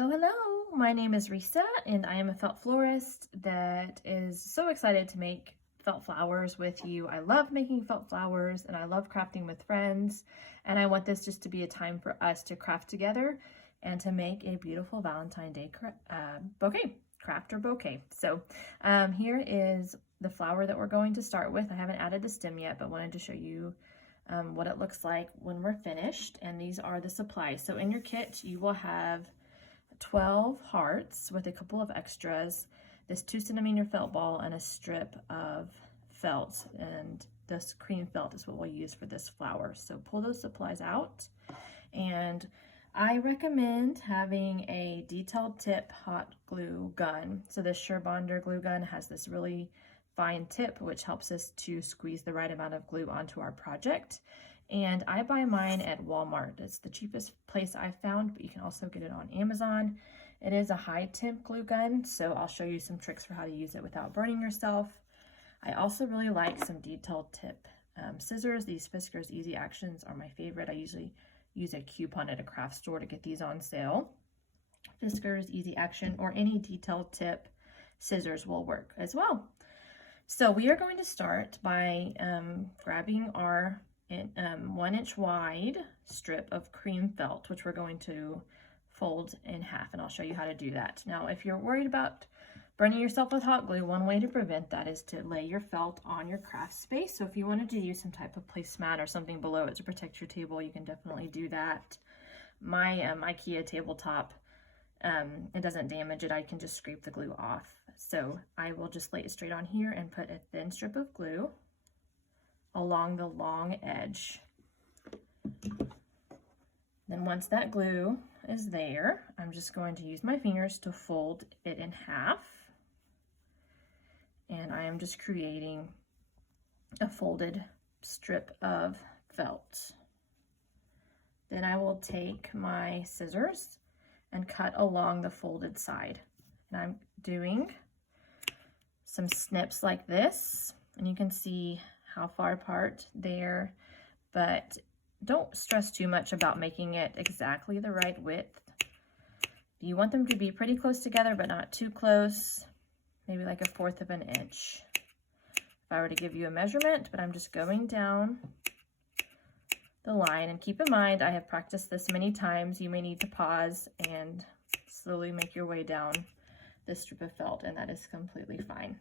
Hello, hello. My name is Risa and I am a felt florist that is so excited to make felt flowers with you. I love making felt flowers and I love crafting with friends, and I want this just to be a time for us to craft together and to make a beautiful Valentine's Day bouquet, craft or bouquet. So here is the flower that we're going to start with. I haven't added the stem yet, but wanted to show you what it looks like when we're finished. And these are the supplies. So in your kit, you will have 12 hearts with a couple of extras, this 2 centimeter felt ball, and a strip of felt. And this cream felt is what we'll use for this flower. So pull those supplies out. And I recommend having a detailed tip hot glue gun. So this Surebonder glue gun has this really fine tip, which helps us to squeeze the right amount of glue onto our project. And I buy mine at Walmart. It's the cheapest place I found, but you can also get it on Amazon. It is a high temp glue gun, so I'll show you some tricks for how to use it without burning yourself. I also really like some detailed tip scissors. These Fiskars Easy Actions are my favorite. I usually use a coupon at a craft store to get these on sale. Fiskars Easy Action or any detailed tip scissors will work as well. So we are going to start by grabbing our 1 inch wide strip of cream felt, which we're going to fold in half, and I'll show you how to do that. Now, if you're worried about burning yourself with hot glue, one way to prevent that is to lay your felt on your craft space. So if you wanted to use some type of placemat or something below it to protect your table, you can definitely do that. My IKEA tabletop, it doesn't damage it. I can just scrape the glue off. So I will just lay it straight on here and put a thin strip of glue along the long edge. Then once that glue is there, I'm just going to use my fingers to fold it in half. And I am just creating a folded strip of felt. Then I will take my scissors and cut along the folded side. And I'm doing some snips like this, and you can see how far apart there, but don't stress too much about making it exactly the right width. You want them to be pretty close together, but not too close, maybe like 1/4 of an inch. If I were to give you a measurement, but I'm just going down the line, and keep in mind, I have practiced this many times. You may need to pause and slowly make your way down this strip of felt, and that is completely fine.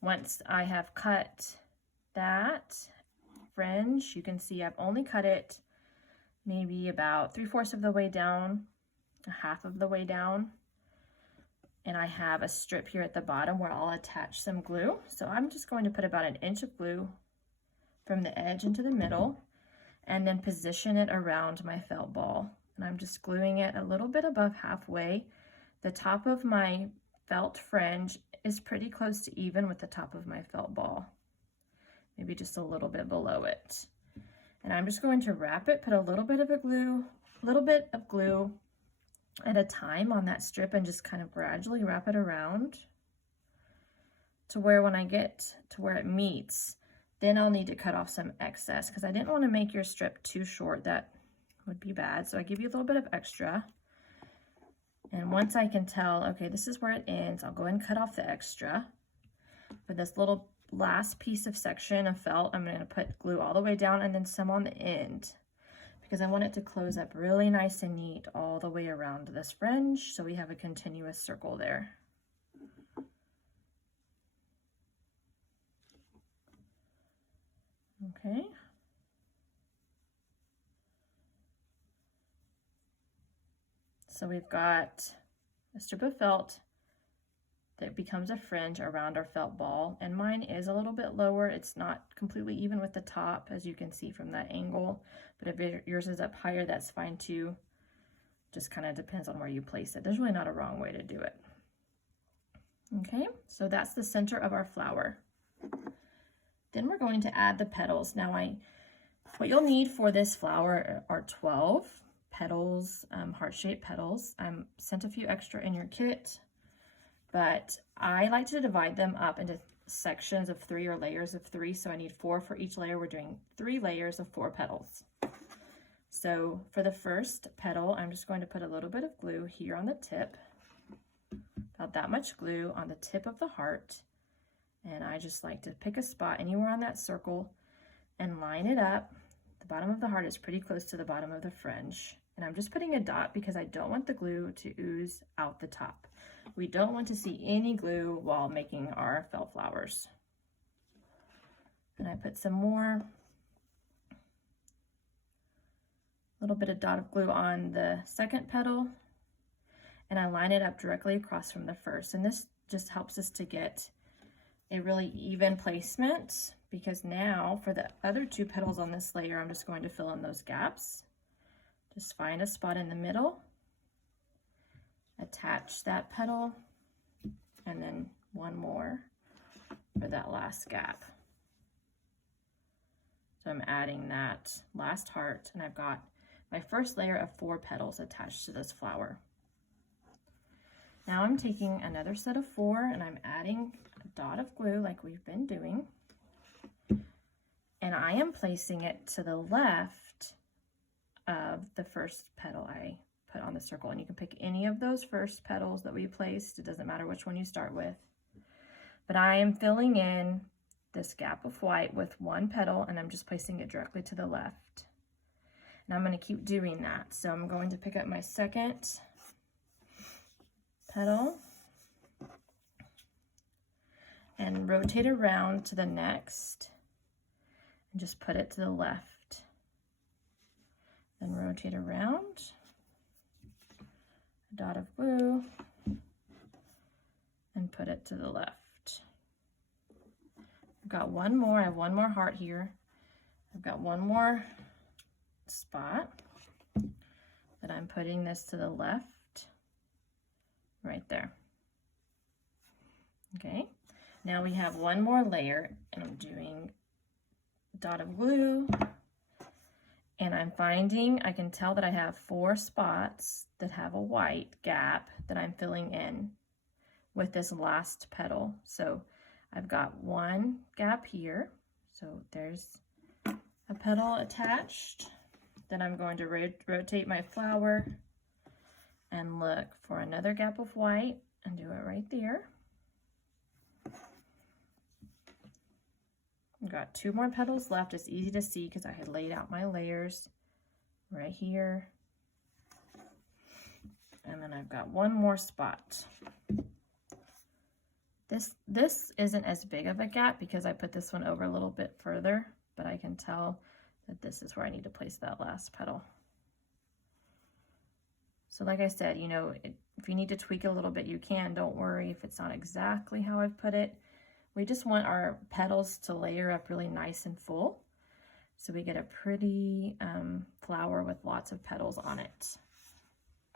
Once I have cut that fringe, you can see I've only cut it maybe about 3/4 of the way down, 1/2 of the way down, and I have a strip here at the bottom where I'll attach some glue. So I'm just going to put about 1 inch of glue from the edge into the middle and then position it around my felt ball. And I'm just gluing it a little bit above halfway. The top of my felt fringe is pretty close to even with the top of my felt ball, maybe just a little bit below it. And I'm just going to wrap it, put a little bit of glue at a time on that strip, and just kind of gradually wrap it around to where when I get to where it meets, then I'll need to cut off some excess because I didn't want to make your strip too short. That would be bad. So I give you a little bit of extra. And once I can tell, okay, this is where it ends, I'll go ahead and cut off the extra. For this little last piece of section of felt, I'm going to put glue all the way down and then some on the end because I want it to close up really nice and neat all the way around this fringe, so we have a continuous circle there. Okay. So we've got a strip of felt that becomes a fringe around our felt ball, and mine is a little bit lower. It's not completely even with the top, as you can see from that angle, but if yours is up higher, that's fine too. Just kind of depends on where you place it. There's really not a wrong way to do it. Okay, so that's the center of our flower. Then we're going to add the petals. Now what you'll need for this flower are 12 petals, heart-shaped petals. I sent a few extra in your kit, but I like to divide them up into sections of 3 or layers of 3. So I need 4 for each layer. We're doing 3 layers of 4 petals. So for the first petal, I'm just going to put a little bit of glue here on the tip, about that much glue on the tip of the heart. And I just like to pick a spot anywhere on that circle and line it up. The bottom of the heart is pretty close to the bottom of the fringe. And I'm just putting a dot because I don't want the glue to ooze out the top. We don't want to see any glue while making our felt flowers. And I put some more, little bit of dot of glue on the second petal, and I line it up directly across from the first. And this just helps us to get a really even placement, because now for the other two petals on this layer, I'm just going to fill in those gaps. Just find a spot in the middle, attach that petal, and then one more for that last gap. So I'm adding that last heart, and I've got my first layer of 4 petals attached to this flower. Now I'm taking another set of 4 and I'm adding a dot of glue like we've been doing. And I am placing it to the left of the first petal I put on the circle. And you can pick any of those first petals that we placed. It doesn't matter which one you start with. But I am filling in this gap of white with 1 petal, and I'm just placing it directly to the left. And I'm going to keep doing that. So I'm going to pick up my second petal and rotate around to the next and just put it to the left. Then rotate around, a dot of glue, and put it to the left. I've got one more, I have one more heart here. I've got one more spot that I'm putting this to the left, right there. Okay, now we have one more layer, and I'm doing a dot of glue, and I'm finding, I can tell that I have 4 spots that have a white gap that I'm filling in with this last petal. So I've got 1 gap here, so there's a petal attached. Then I'm going to rotate my flower and look for another gap of white and do it right there. I've got 2 more petals left. It's easy to see because I had laid out my layers right here. And then I've got 1 more spot. This isn't as big of a gap because I put this one over a little bit further, but I can tell that this is where I need to place that last petal. So like I said, you know, if you need to tweak a little bit, you can. Don't worry if it's not exactly how I've put it. We just want our petals to layer up really nice and full, so we get a pretty flower with lots of petals on it.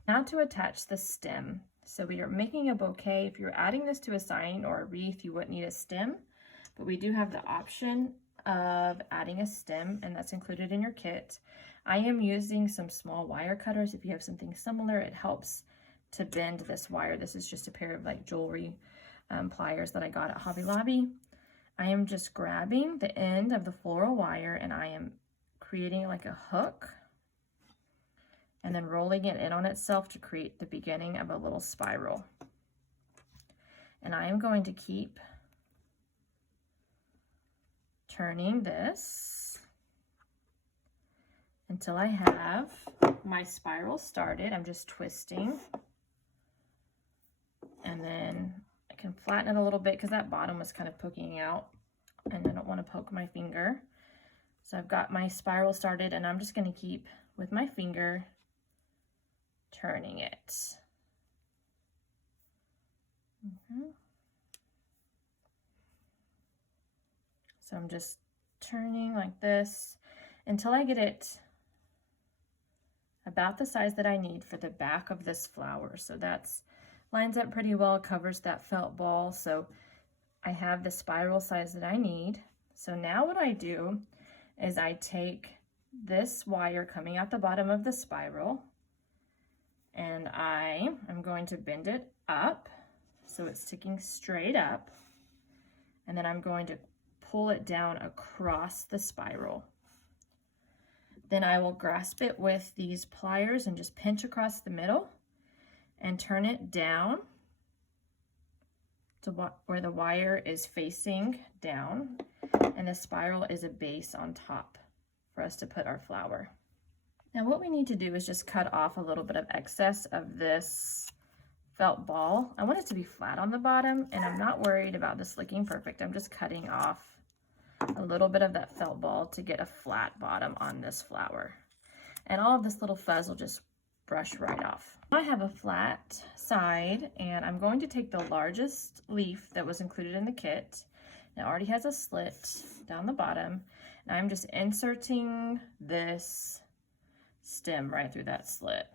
Now to attach the stem. So we are making a bouquet. If you're adding this to a sign or a wreath, you wouldn't need a stem, but we do have the option of adding a stem, and that's included in your kit. I am using some small wire cutters. If you have something similar, it helps to bend this wire. This is just a pair of like jewelry pliers that I got at Hobby Lobby. I am just grabbing the end of the floral wire and I am creating like a hook and then rolling it in on itself to create the beginning of a little spiral. And I am going to keep turning this until I have my spiral started. I'm just twisting, and then I can flatten it a little bit because that bottom was kind of poking out and I don't want to poke my finger. So I've got my spiral started, and I'm just going to keep with my finger turning it. So I'm just turning like this until I get it about the size that I need for the back of this flower. So that's lines up pretty well, covers that felt ball. So I have the spiral size that I need. So now what I do is I take this wire coming out the bottom of the spiral, and I am going to bend it up so it's sticking straight up, and then I'm going to pull it down across the spiral. Then I will grasp it with these pliers and just pinch across the middle and turn it down to where the wire is facing down, and the spiral is a base on top for us to put our flower. Now what we need to do is just cut off a little bit of excess of this felt ball. I want it to be flat on the bottom, and I'm not worried about this looking perfect. I'm just cutting off a little bit of that felt ball to get a flat bottom on this flower. And all of this little fuzz will just brush right off. I have a flat side, and I'm going to take the largest leaf that was included in the kit. It already has a slit down the bottom, and I'm just inserting this stem right through that slit.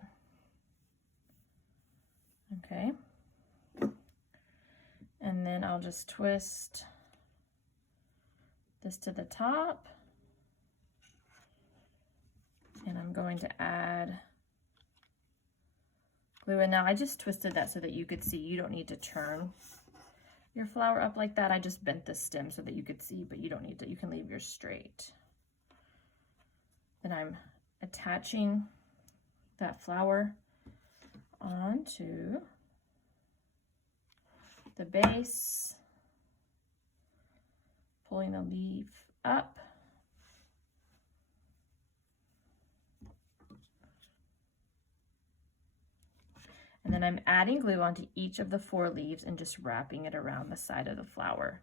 Okay. And then I'll just twist this to the top, and I'm going to add glue. And now I just twisted that so that you could see. You don't need to turn your flower up like that. I just bent the stem so that you could see, but you don't need to. You can leave yours straight. Then I'm attaching that flower onto the base, pulling the leaf up, and then I'm adding glue onto each of the 4 leaves and just wrapping it around the side of the flower.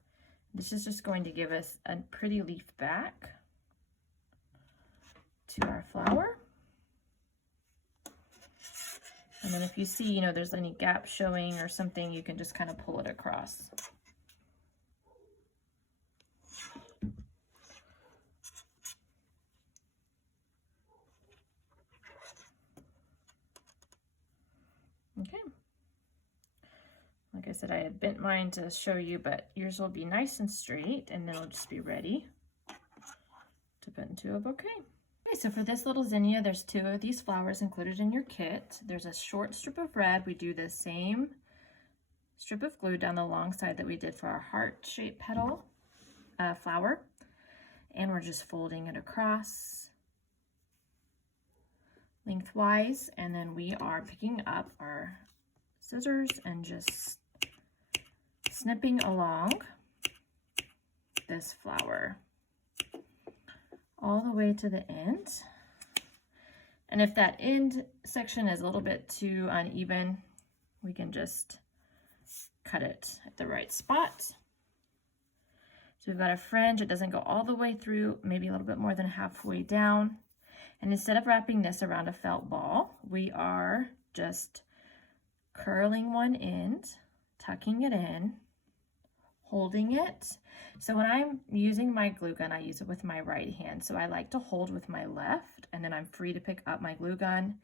This is just going to give us a pretty leaf back to our flower. And then if you see, you know, there's any gap showing or something, you can just kind of pull it across. Okay. Like I said, I had bent mine to show you, but yours will be nice and straight, and then it'll just be ready to put into a bouquet. Okay, so for this little zinnia, there's 2 of these flowers included in your kit. There's a short strip of red. We do the same strip of glue down the long side that we did for our heart-shaped petal flower, and we're just folding it across lengthwise, and then we are picking up our scissors and just snipping along this flower all the way to the end. And if that end section is a little bit too uneven, we can just cut it at the right spot. So we've got a fringe. It doesn't go all the way through, maybe a little bit more than halfway down. And instead of wrapping this around a felt ball, we are just curling one end, tucking it in, holding it. So when I'm using my glue gun, I use it with my right hand. So I like to hold with my left, and then I'm free to pick up my glue gun.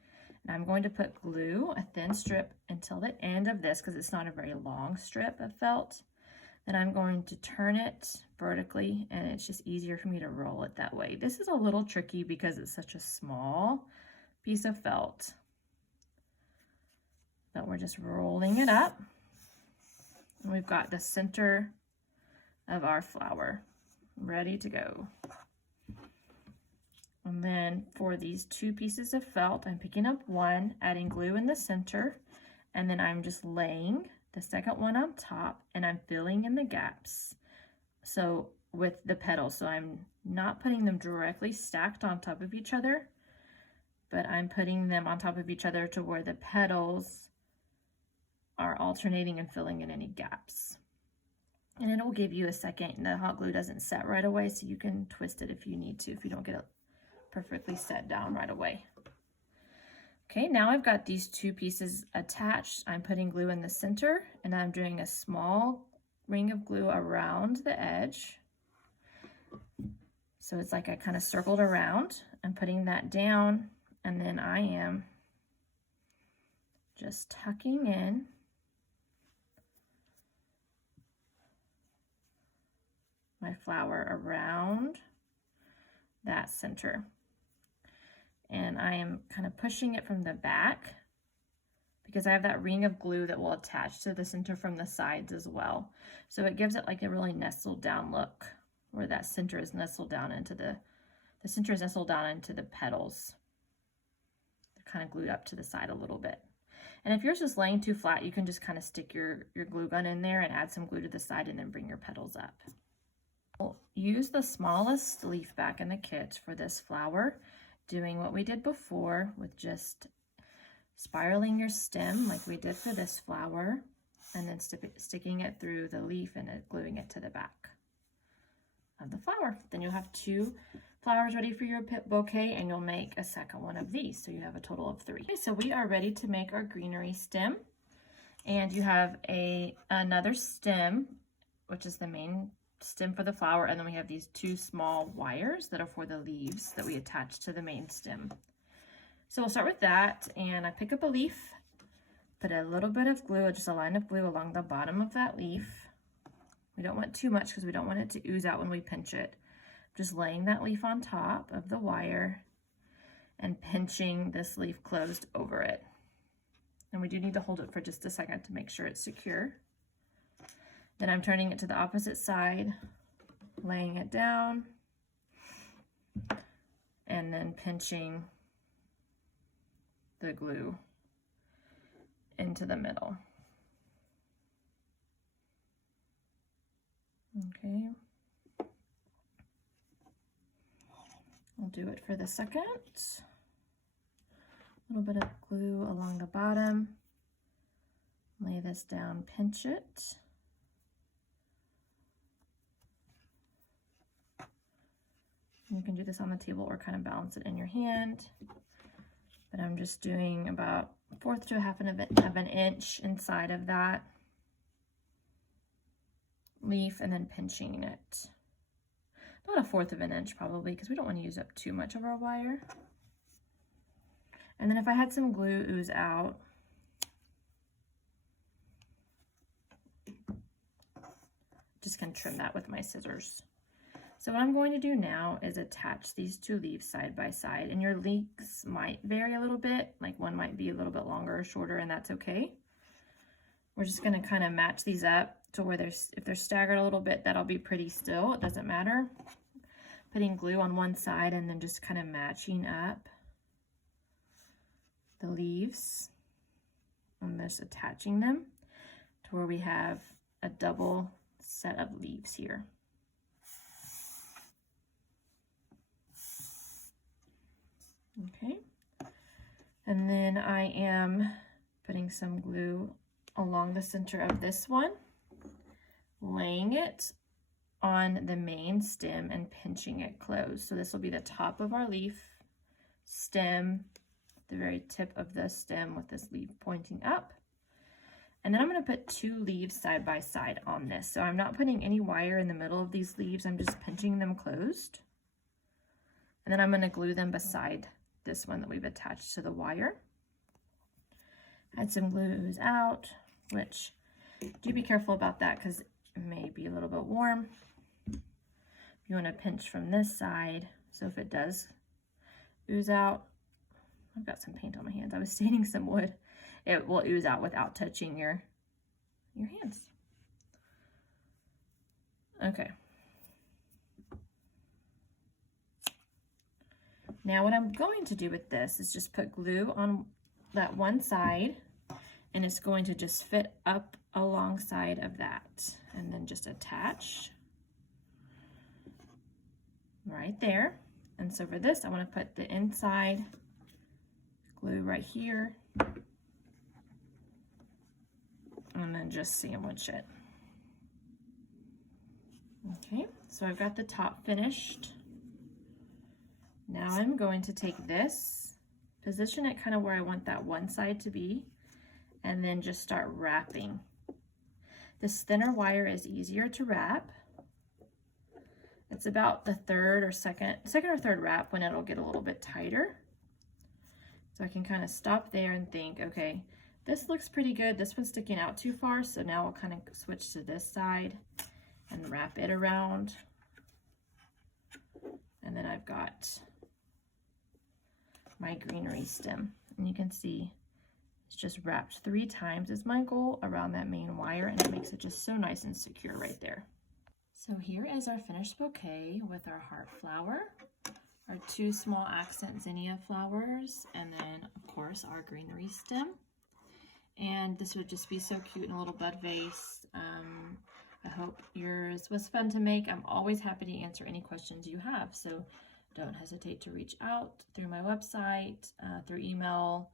And I'm going to put glue, a thin strip, until the end of this, because it's not a very long strip of felt. Then I'm going to turn it vertically, and it's just easier for me to roll it that way. This is a little tricky because it's such a small piece of felt. But we're just rolling it up. And we've got the center of our flower ready to go. And then for these 2 pieces of felt, I'm picking up one, adding glue in the center, and then I'm just laying the second one on top, and I'm filling in the gaps. So with the petals, so I'm not putting them directly stacked on top of each other, but I'm putting them on top of each other to where the petals are alternating and filling in any gaps. And it will give you a second. The hot glue doesn't set right away, so you can twist it if you need to, if you don't get it perfectly set down right away. Okay, now I've got these 2 pieces attached. I'm putting glue in the center, and I'm doing a small ring of glue around the edge. So it's like I kind of circled around. I'm putting that down, and then I am just tucking in my flower around that center. And I am kind of pushing it from the back because I have that ring of glue that will attach to the center from the sides as well. So it gives it like a really nestled down look, where that center is nestled down into the the center is nestled down into the petals. They're kind of glued up to the side a little bit. And if yours is laying too flat, you can just kind of stick your glue gun in there and add some glue to the side and then bring your petals up. We'll use the smallest leaf back in the kit for this flower, doing what we did before with just spiraling your stem like we did for this flower, and then sticking it through the leaf and gluing it to the back of the flower. Then you'll have 2 flowers ready for your bouquet, and you'll make a second one of these, so you have a total of 3. Okay, so we are ready to make our greenery stem, and you have another stem, which is the main stem for the flower, and then we have these 2 small wires that are for the leaves that we attach to the main stem. So we'll start with that, and I pick up a leaf, put a little bit of glue, just a line of glue along the bottom of that leaf. We don't want too much because we don't want it to ooze out when we pinch it. Just laying that leaf on top of the wire and pinching this leaf closed over it. And we do need to hold it for just a second to make sure it's secure. Then I'm turning it to the opposite side, laying it down, and then pinching the glue into the middle. Okay. I'll do it for the second. A little bit of glue along the bottom. Lay this down, pinch it. You can do this on the table or kind of balance it in your hand. But I'm just doing about 1/4 to 1/2 of an inch inside of that leaf and then pinching it. About 1/4 of an inch probably, because we don't want to use up too much of our wire. And then if I had some glue ooze out, just gonna trim that with my scissors. So what I'm going to do now is attach these 2 leaves side by side, and your leaves might vary a little bit, like one might be a little bit longer or shorter, and that's okay. We're just going to kind of match these up to where if they're staggered a little bit, that'll be pretty still. It doesn't matter. Putting glue on one side and then just kind of matching up the leaves and just attaching them to where we have a double set of leaves here. Okay, and then I am putting some glue along the center of this one, laying it on the main stem and pinching it closed. So this will be the top of our leaf stem, the very tip of the stem with this leaf pointing up. And then I'm going to put 2 leaves side by side on this. So I'm not putting any wire in the middle of these leaves, I'm just pinching them closed. And then I'm going to glue them beside this one that we've attached to the wire. Add some glue ooze out, which do be careful about that because it may be a little bit warm. You want to pinch from this side, so if it does ooze out, I've got some paint on my hands. I was staining some wood. It will ooze out without touching your hands. Okay. Now what I'm going to do with this is just put glue on that one side, and it's going to just fit up alongside of that, and then just attach right there. And so for this, I want to put the inside glue right here, and then just sandwich it. Okay, so I've got the top finished. Now I'm going to take this, position it kind of where I want that one side to be, and then just start wrapping. This thinner wire is easier to wrap. It's about the second or third wrap when it'll get a little bit tighter. So I can kind of stop there and think, okay, this looks pretty good. This one's sticking out too far, so now we'll kind of switch to this side and wrap it around. And then I've got my greenery stem, and you can see it's just wrapped 3 times is my goal around that main wire, and it makes it just so nice and secure right there. So here is our finished bouquet with our heart flower, our 2 small accent zinnia flowers, and then of course our greenery stem. And this would just be so cute in a little bud vase. I hope yours was fun to make. I'm always happy to answer any questions you have, so don't hesitate to reach out through my website, through email,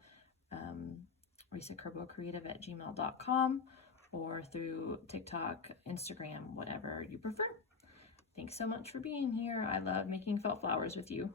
risacreative@gmail.com, or through TikTok, Instagram, whatever you prefer. Thanks so much for being here. I love making felt flowers with you.